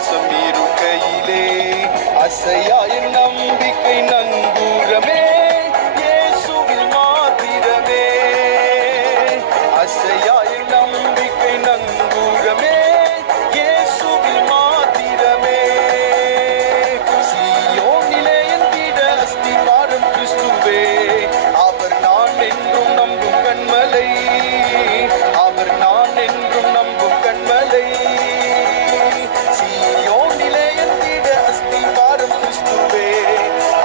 விசுவாசம் இருக்கையிலே அசையாய் நம்பிக்கை நங்கூரமே இயேசுவில் மாத்திரமே. அசையாய் நம்பிக்கை நங்கூரமே இயேசுவில் மாத்திரமே. சீயோனிலே எந்திட அஸ்திவாரம் கிறிஸ்துவே, அவர் நான் என்றும் நம்பும் கண்மலை, அவர் நான் என்றும் நம்பும் கண்மலை. சீயோனிலே எந்திட அஸ்திவாரம் கிறிஸ்துவே,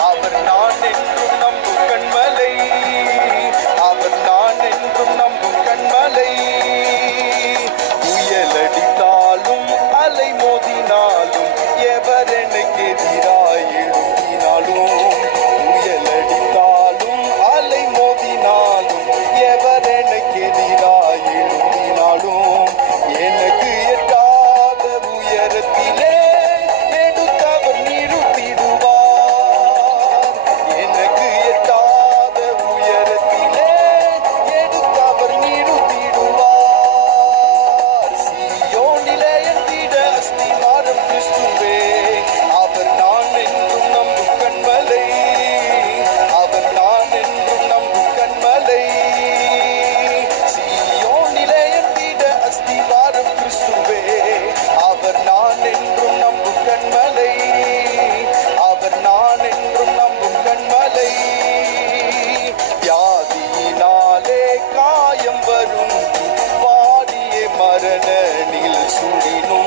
அவர் நான் என்றும் நம்பும் கண்மலை, அவர் நான் என்றும் நம்பும் கண்மலை. புயலடித்தாலும் அலை மோதினாலும் எவர் எனக்கு எதிராய் எழுப்பினாலும், புயலடித்தாலும் அலை மோதினாலும் எவர் எனக்கு எதிராய் எழுப்பினாலும், எனக்கு எட்டாத உயரத்திலே எடுத்தவர் நிறுத்திடுவார். எனக்கு எட்டாத உயரத்திலே எடுத்தவர் நிறுத்திடுவார். சீயோனிலே எந்திட அஸ்திவாரம் கிறிஸ்துவே, அவர் நான் என்றும் நம்பும் கண்மலை, அவர் நான் என்றும் நம்பும் கண்மலை. சீயோனிலே எந்திட அஸ்திவாரம் கிறிஸ்துவே, அவர் நான் என்றும் நம்பும் கண்மலை, அவர் நான் என்றும் நம்பும் கண்மலை. வியாதியினாலே காயம் வரும், வாடிய மரண நில் சுடினும்